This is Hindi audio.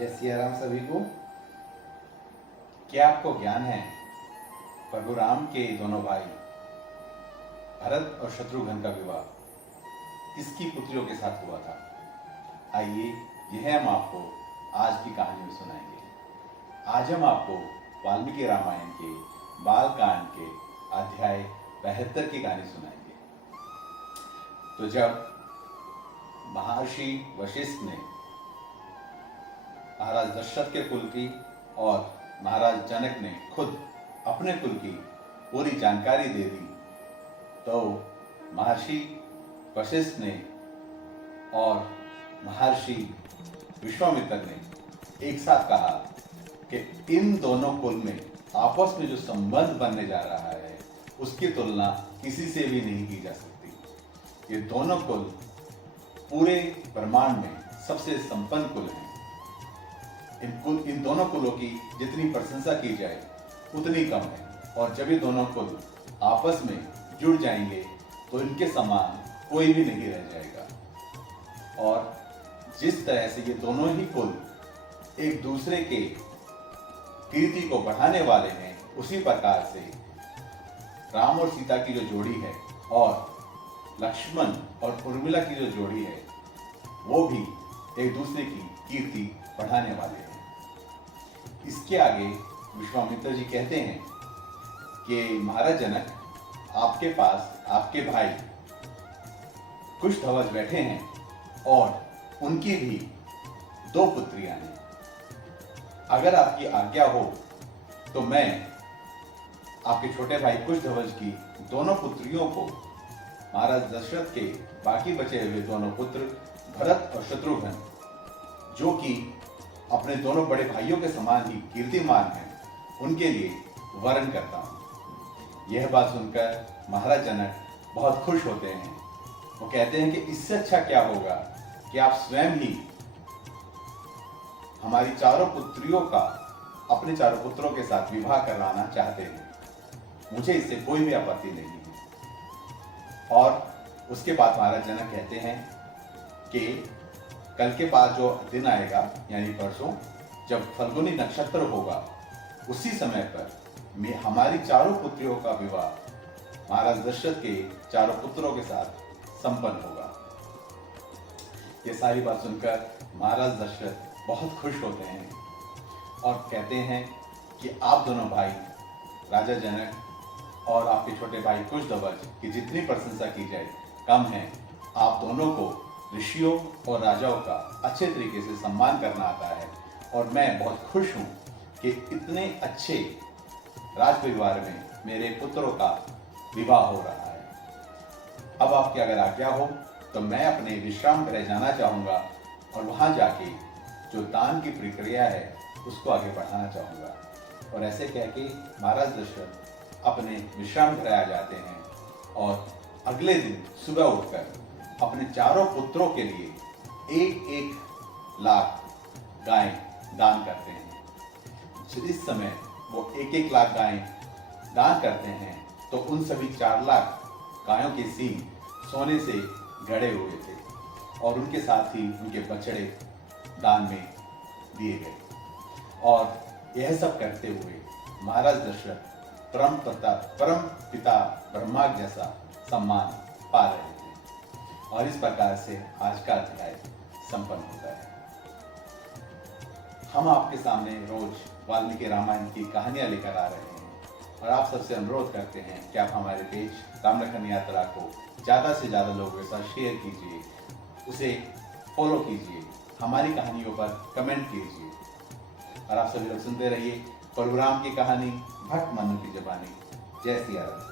जय सिया राम सभी को। क्या आपको ज्ञान है प्रभु राम के दोनों भाई भरत और शत्रुघ्न का विवाह किसकी पुत्रियों के साथ हुआ था? आइए यह हम आपको आज की कहानी में सुनाएंगे। आज हम आपको वाल्मीकि रामायण के बाल कांड के अध्याय 72 की कहानी सुनाएंगे। तो जब महर्षि वशिष्ठ ने महाराज दशरथ के कुल की और महाराज जनक ने खुद अपने कुल की पूरी जानकारी दे दी, तो महर्षि वशिष्ठ ने और महर्षि विश्वामित्र ने एक साथ कहा कि इन दोनों कुल में आपस में जो संबंध बनने जा रहा है उसकी तुलना किसी से भी नहीं की जा सकती। ये दोनों कुल पूरे ब्रह्मांड में सबसे संपन्न कुल हैं। इन दोनों कुलों की जितनी प्रशंसा की जाए उतनी कम है, और जब ये दोनों कुल आपस में जुड़ जाएंगे तो इनके समान कोई भी नहीं रह जाएगा। और जिस तरह से ये दोनों ही कुल एक दूसरे के कीर्ति को बढ़ाने वाले हैं, उसी प्रकार से राम और सीता की जो जोड़ी है और लक्ष्मण और उर्मिला की जो जोड़ी है वो भी एक दूसरे की कीर्ति बढ़ाने वाले हैं। इसके आगे विश्वामित्र जी कहते हैं कि महाराज जनक, आपके पास आपके भाई कुशध्वज बैठे हैं और उनकी भी 2 पुत्रियां हैं। अगर आपकी आज्ञा हो तो मैं आपके छोटे भाई कुशध्वज की दोनों पुत्रियों को महाराज दशरथ के बाकी बचे हुए दोनों पुत्र भरत और शत्रुघ्न, जो कि अपने दोनों बड़े भाइयों के समान ही कीर्तिमान हैं, उनके लिए वरण करता हूं। यह बात सुनकर महाराज जनक बहुत खुश होते हैं। वो कहते हैं कि इससे अच्छा क्या होगा कि आप स्वयं ही हमारी चारों पुत्रियों का अपने चारों पुत्रों के साथ विवाह करवाना चाहते हैं। मुझे इससे कोई भी आपत्ति नहीं है। और उसके बाद महाराज जनक कहते हैं कि कल के बाद जो दिन आएगा, यानी परसों, जब फल्गुनी नक्षत्र होगा, उसी समय पर हमारी चारों पुत्रियों का विवाह महाराज दशरथ के चारों पुत्रों के साथ संपन्न होगा। ये सारी बात सुनकर महाराज दशरथ बहुत खुश होते हैं और कहते हैं कि आप दोनों भाई राजा जनक और आपके छोटे भाई कुशध्वज की जितनी प्रशंसा की जाए कम है। आप दोनों को ऋषियों और राजाओं का अच्छे तरीके से सम्मान करना आता है, और मैं बहुत खुश हूं कि इतने अच्छे राज परिवार में मेरे पुत्रों का विवाह हो रहा है। अब आपकी अगर आज्ञा हो तो मैं अपने विश्राम गृह जाना चाहूँगा और वहाँ जाके जो दान की प्रक्रिया है उसको आगे बढ़ाना चाहूँगा। और ऐसे कह के महाराज दशरथ अपने विश्राम गृह आ जाते हैं और अगले दिन सुबह उठकर अपने चारों पुत्रों के लिए 1-1 लाख गाय दान करते हैं। जिस समय वो 1-1 लाख गाय दान करते हैं तो उन सभी 4 लाख गायों के सींग सोने से गढ़े हुए थे और उनके साथ ही उनके बछड़े दान में दिए गए। और यह सब करते हुए महाराज दशरथ परम पिता ब्रह्मा जैसा सम्मान पा रहे थे। और इस प्रकार से आज का अध्याय संपन्न होता है। हम आपके सामने रोज वाल्मीकि रामायण की कहानियां लेकर आ रहे हैं और आप सबसे अनुरोध करते हैं कि आप हमारे पेज रामलखन यात्रा को ज़्यादा से ज़्यादा लोगों के साथ शेयर कीजिए, उसे फॉलो कीजिए, हमारी कहानियों पर कमेंट कीजिए। और आप सभी लोग सुनते रहिए प्रभु राम की कहानी भक्त मनु की ज़बानी। जय सिया राम।